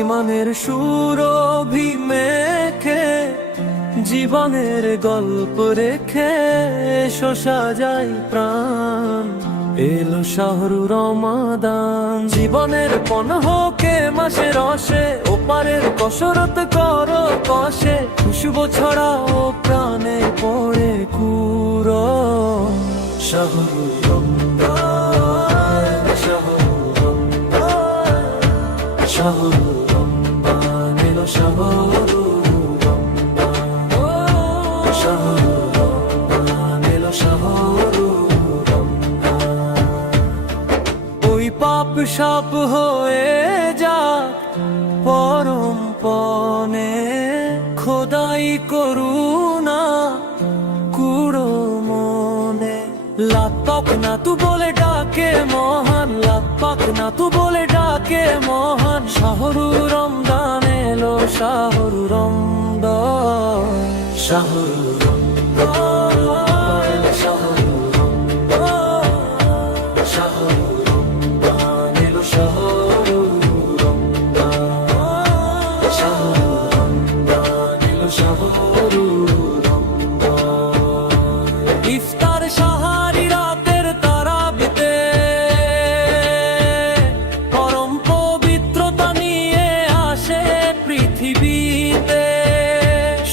ইমানের সুরভি মেখে জীবনের গল্প রেখে সাজাই প্রাণ। এলো শাহরু রমাদান, জীবনের পনহকে মাসে রসে, ওপারের কসরত করো কষে, খুশবু ছড়াও প্রাণে পড়ে কুরো। শাহরু রমদান, শাহরু রমদান, শাহরু রমদান, এলো শাহরু রমদান, শাহরু রমদান, এলো শাহরু রমদান। ওই পাপ সাপ হয়ে যা পরম পনে, খোদাই করুণা কুড়ো মনে। লাত পাক না তু বলে ডাকে মহান, লাত পাক না তু বলে ডাকে মহান। শাহরু রমদান এলো শাহরু রমদান, শাহরু রমদান, শাহরু রমদান, শাহরু রমদান, এলো শাহরু রমদান, শাহরু রমদান, এলো শাহরু রমদান। ইফতার সাহারি রাতের তারাবিতে পরম পবিত্রতা নিয়ে আসে পৃথিবীতে।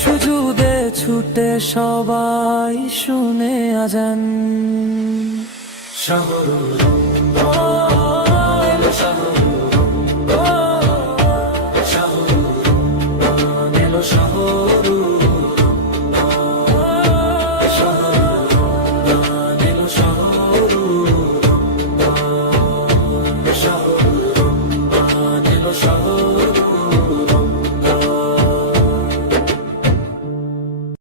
সুজুদে ছুটে সবাই শুনে আজান। শাহরু